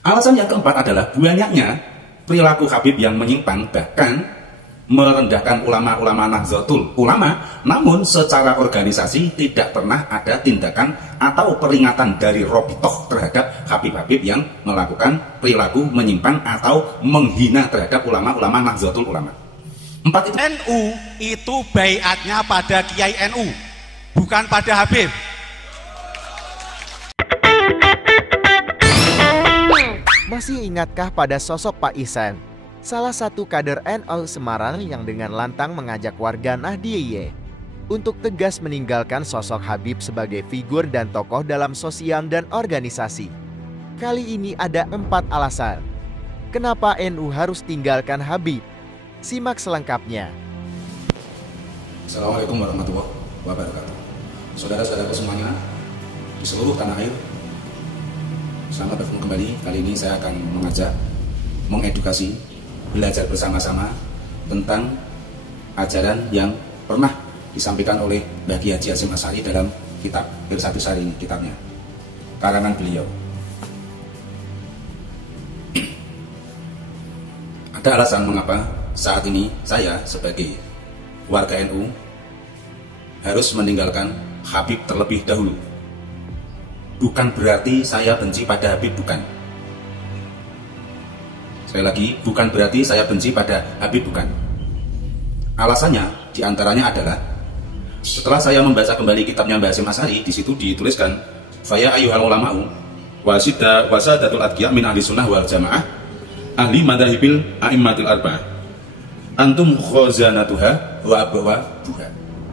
Alasan yang keempat adalah banyaknya perilaku Habib yang menyimpang, bahkan merendahkan ulama-ulama Nahdlatul Ulama, namun secara organisasi tidak pernah ada tindakan atau peringatan dari Robitoh terhadap Habib-Habib yang melakukan perilaku menyimpang atau menghina terhadap ulama-ulama Nahdlatul Ulama. Empat itu. NU itu baiatnya pada Kiai NU, bukan pada Habib. Masih ingatkah pada sosok Pak Ihsan, salah satu kader NU Semarang yang dengan lantang mengajak warga Nahdliyin untuk tegas meninggalkan sosok Habib sebagai figur dan tokoh dalam sosial dan organisasi? Kali ini ada 4 alasan kenapa NU harus tinggalkan Habib. Simak selengkapnya. Assalamualaikum warahmatullahi wabarakatuh. Saudara-saudaraku semuanya di seluruh tanah air, selamat bertemu kembali. Kali ini saya akan mengajak, mengedukasi, belajar bersama-sama tentang ajaran yang pernah disampaikan oleh Mbah Kiai Haji Hasyim Asy'ari dalam kitab Irsyadus Sari, kitabnya karangan beliau. Ada alasan mengapa saat ini saya sebagai warga NU harus meninggalkan Habib terlebih dahulu. Bukan berarti saya benci pada Habib, bukan. Sekali lagi, bukan berarti saya benci pada Habib, bukan. Alasannya diantaranya adalah setelah saya membaca kembali kitabnya Mbah Hasyim Asy'ari, di situ dituliskan, "Faya ayyuhal ulama'u wasadatul adqiya min ahli sunnah wal jamaah ahli madhahibil a'immatil arba'ah antum khazanatuha wa abwabuha."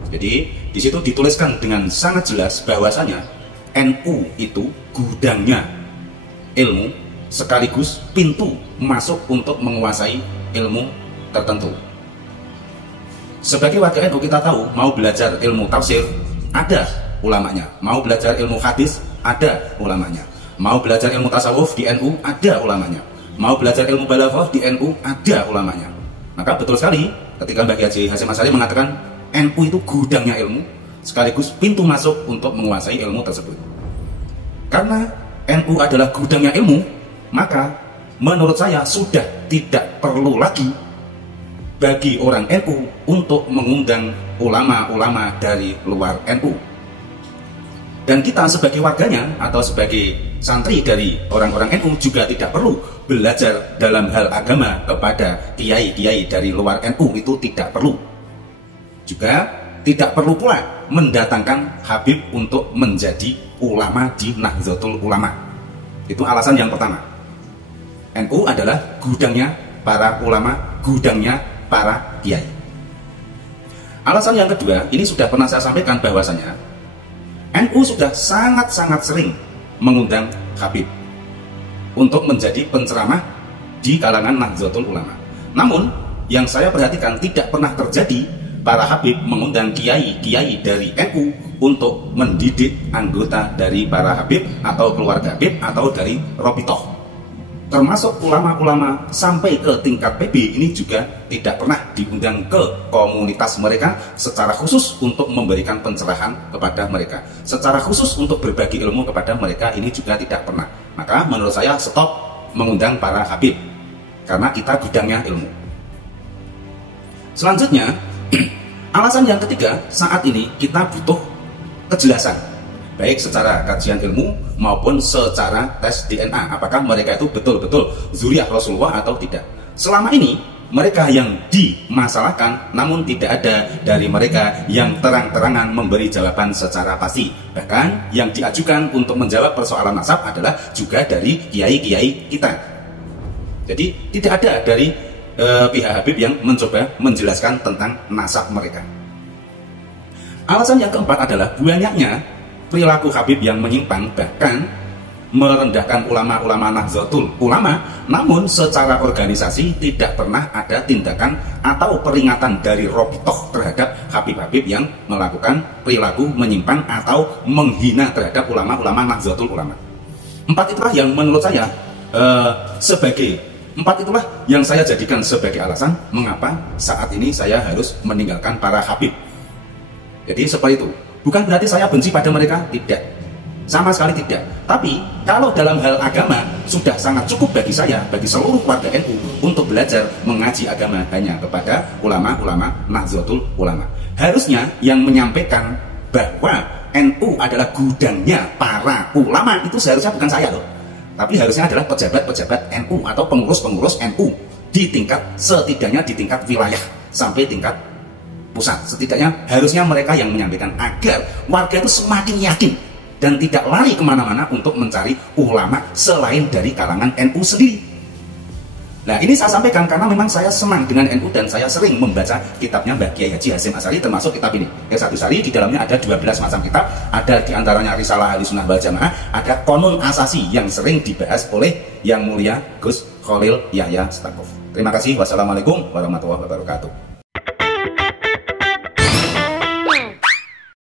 Jadi di situ dituliskan dengan sangat jelas bahwasanya NU itu gudangnya ilmu sekaligus pintu masuk untuk menguasai ilmu tertentu. Sebagai warga NU kita tahu, mau belajar ilmu tafsir ada ulamanya, mau belajar ilmu hadis ada ulamanya, mau belajar ilmu tasawuf di NU ada ulamanya, mau belajar ilmu balaghah di NU ada ulamanya. Maka betul sekali ketika Mbah Kiai Haji Hasyim Asy'ari mengatakan NU itu gudangnya ilmu sekaligus pintu masuk untuk menguasai ilmu tersebut. Karena NU adalah gudangnya ilmu, maka menurut saya sudah tidak perlu lagi bagi orang NU untuk mengundang ulama-ulama dari luar NU. Dan kita sebagai warganya atau sebagai santri dari orang-orang NU juga tidak perlu belajar dalam hal agama kepada kiai-kiai dari luar NU, itu tidak perlu. Juga tidak perlu pula mendatangkan Habib untuk menjadi ulama di Nahdlatul Ulama. Itu alasan yang pertama. NU adalah gudangnya para ulama, gudangnya para kiai. Alasan yang kedua, ini sudah pernah saya sampaikan bahwasanya NU sudah sangat-sangat sering mengundang Habib untuk menjadi penceramah di kalangan Nahdlatul Ulama. Namun yang saya perhatikan tidak pernah terjadi para Habib mengundang kiai-kiai dari NU untuk mendidik anggota dari para Habib atau keluarga Habib atau dari Robitoh. Termasuk ulama-ulama sampai ke tingkat PB ini juga tidak pernah diundang ke komunitas mereka secara khusus untuk memberikan pencerahan kepada mereka, secara khusus untuk berbagi ilmu kepada mereka, ini juga tidak pernah. Maka menurut saya stop mengundang para Habib, karena kita gudangnya ilmu. Selanjutnya, alasan yang ketiga, saat ini kita butuh kejelasan, baik secara kajian ilmu maupun secara tes DNA, apakah mereka itu betul-betul zuriyah Rasulullah atau tidak. Selama ini mereka yang dimasalahkan, namun tidak ada dari mereka yang terang-terangan memberi jawaban secara pasti. Bahkan yang diajukan untuk menjawab persoalan nasab adalah juga dari kiai-kiai kita. Jadi tidak ada dari pihak Habib yang mencoba menjelaskan tentang nasab mereka. Alasan yang keempat adalah banyaknya perilaku Habib yang menyimpang, bahkan merendahkan ulama-ulama Nahdlatul Ulama, namun secara organisasi tidak pernah ada tindakan atau peringatan dari Robitoh terhadap Habib-Habib yang melakukan perilaku menyimpang atau menghina terhadap ulama-ulama Nahdlatul Ulama. Empat itulah yang menurut saya Empat itulah yang saya jadikan sebagai alasan mengapa saat ini saya harus meninggalkan para Habib. Jadi seperti itu. Bukan berarti saya benci pada mereka, tidak. Sama sekali tidak. Tapi kalau dalam hal agama sudah sangat cukup bagi saya, bagi seluruh warga NU untuk belajar mengaji agama hanya kepada ulama-ulama Nahdlatul Ulama. Harusnya yang menyampaikan bahwa NU adalah gudangnya para ulama itu seharusnya bukan saya loh, tapi harusnya adalah pejabat-pejabat NU atau pengurus-pengurus NU di tingkat, setidaknya di tingkat wilayah sampai tingkat pusat. Setidaknya harusnya mereka yang menyampaikan agar warga itu semakin yakin dan tidak lari kemana-mana untuk mencari ulama selain dari kalangan NU sendiri. Nah, ini saya sampaikan karena memang saya senang dengan NU dan saya sering membaca kitabnya Mbah Kiai Haji Hasyim Asy'ari, termasuk kitab ini. Satu Sari, di dalamnya ada 12 macam kitab, ada diantaranya Risalah Ahlussunnah wal Jamaah, ada Qonun Asasi yang sering dibahas oleh Yang Mulia Gus Khalil Yahya Stakuf. Terima kasih. Wassalamualaikum warahmatullahi wabarakatuh.